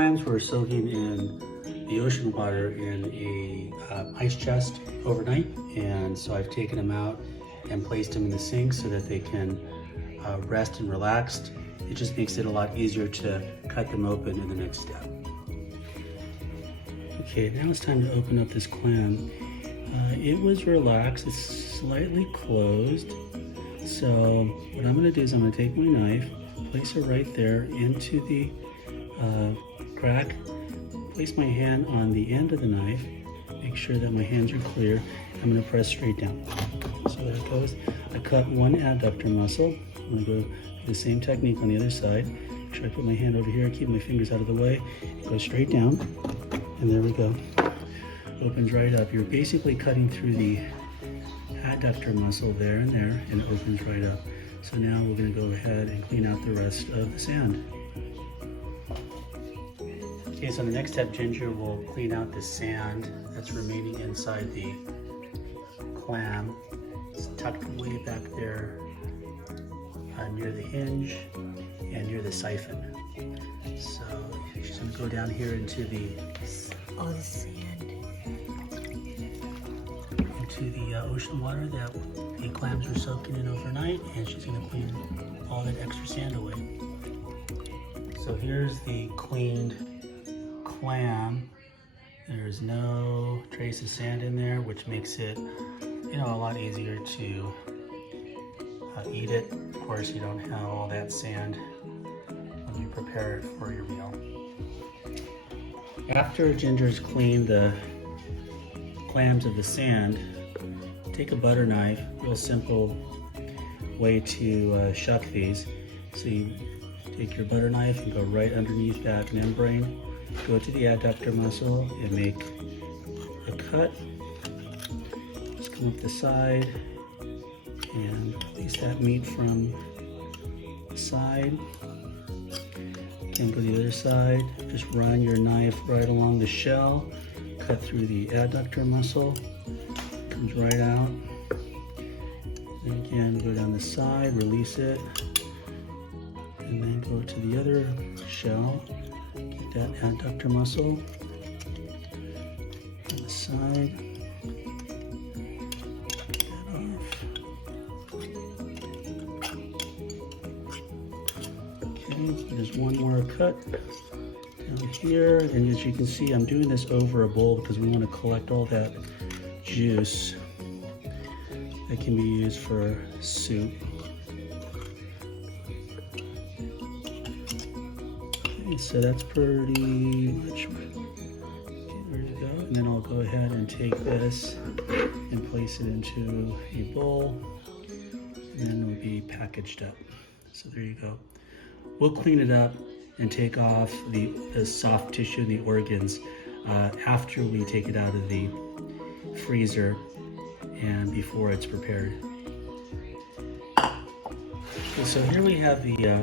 clams were soaking in the ocean water in a ice chest overnight, and so I've taken them out and placed them in the sink so that they can rest and relax. It just makes it a lot easier to cut them open in the next step. Okay, now it's time to open up this clam. It was relaxed, it's slightly closed. So what I'm gonna do is I'm gonna take my knife, place it right there into the crack, place my hand on the end of the knife, make sure that my hands are clear. I'm gonna press straight down. So there it goes. I cut one adductor muscle. I'm gonna go do the same technique on the other side. Make sure I put my hand over here, keep my fingers out of the way, go straight down, and there we go. Opens right up. You're basically cutting through the adductor muscle there, and it opens right up. So now we're going to go ahead and clean out the rest of the sand. Okay, so the next step, Ginger will clean out the sand that's remaining inside the clam. It's tucked way back there near the hinge and near the siphon. So she's going to go down here into the sand. Into the ocean water that the clams were soaking in overnight, and she's going to clean all that extra sand away. So here's the cleaned clam. There's no trace of sand in there, which makes it, a lot easier to eat it. Of course, you don't have all that sand when you prepare it for your meal. After Ginger's cleaned the clams of the sand, take a butter knife, real simple way to shuck these. So you take your butter knife and go right underneath that membrane, go to the adductor muscle and make a cut. Just come up the side and release that meat from the side. Then go to the other side, just run your knife right along the shell, cut through the adductor muscle, comes right out. And again, go down the side, release it, and then go to the other shell, get that adductor muscle on the side, get that off. Okay, there's one more cut down here, and as you can see, I'm doing this over a bowl because we want to collect all that juice that can be used for soup. Okay, so that's pretty much ready to go. And then I'll go ahead and take this and place it into a bowl, and then it'll be packaged up. So there you go. We'll clean it up and take off the soft tissue and the organs after we take it out of the freezer and before it's prepared. Okay, so here we have the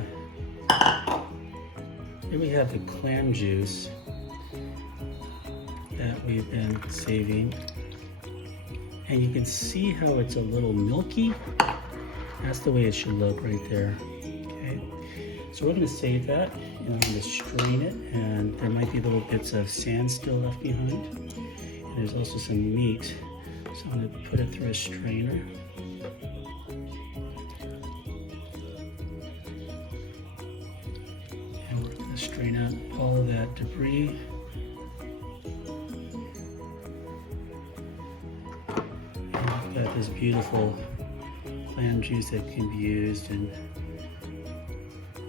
clam juice that we've been saving, and you can see how it's a little milky. That's the way it should look right there. Okay, so we're going to save that, and I'm going to strain it, and there might be little bits of sand still left behind, and there's also some meat. So I'm going to put it through a strainer. And we're going to strain out all of that debris. And we've got this beautiful clam juice that can be used in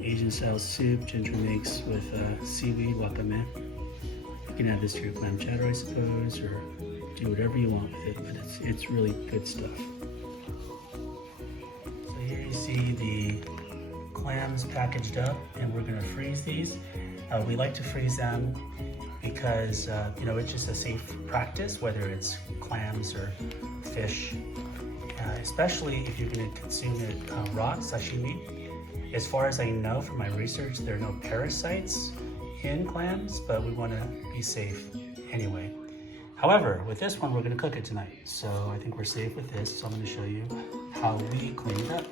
Asian style soup Ginger makes with seaweed wakame. You can add this to your clam chowder, I suppose, or do whatever you want with it, but it's really good stuff. So here you see the clams packaged up, and we're going to freeze these. We like to freeze them because it's just a safe practice, whether it's clams or fish, especially if you're going to consume it raw, sashimi. As far as I know from my research, there are no parasites in clams, but we want to be safe anyway. However, with this one, we're going to cook it tonight, so I think we're safe with this. So I'm going to show you how we clean it up.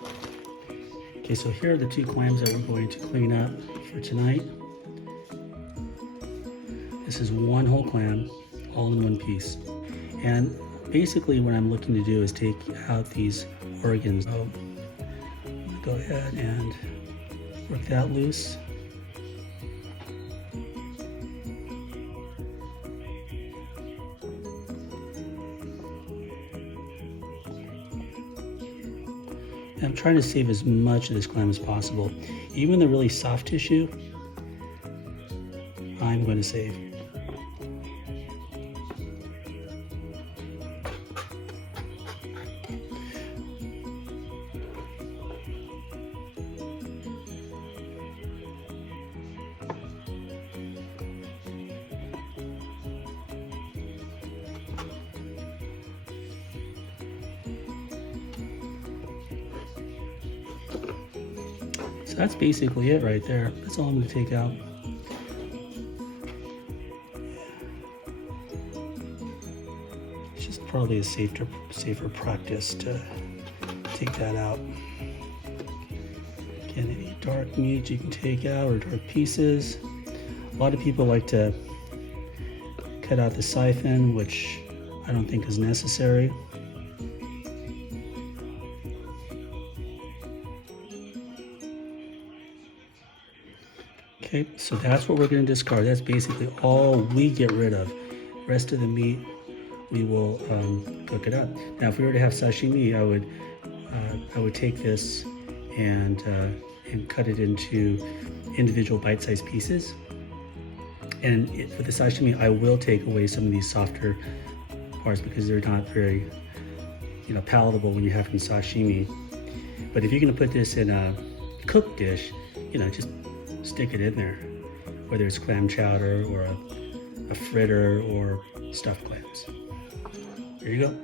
Okay, so here are the two clams that we're going to clean up for tonight. This is one whole clam, all in one piece. And basically what I'm looking to do is take out these organs. So go ahead and work that loose. I'm trying to save as much of this clam as possible. Even the really soft tissue, I'm going to save. So that's basically it right there. That's all I'm going to take out. It's just probably a safer practice to take that out. Again, any dark meat you can take out or dark pieces. A lot of people like to cut out the siphon, which I don't think is necessary. Okay, so that's what we're going to discard. That's basically all we get rid of. The rest of the meat, we will cook it up. Now, if we were to have sashimi, I would take this and cut it into individual bite-sized pieces. And for the sashimi, I will take away some of these softer parts because they're not very, palatable when you're having sashimi. But if you're going to put this in a cooked dish, just stick it in there, whether it's clam chowder or a fritter or stuffed clams. There you go.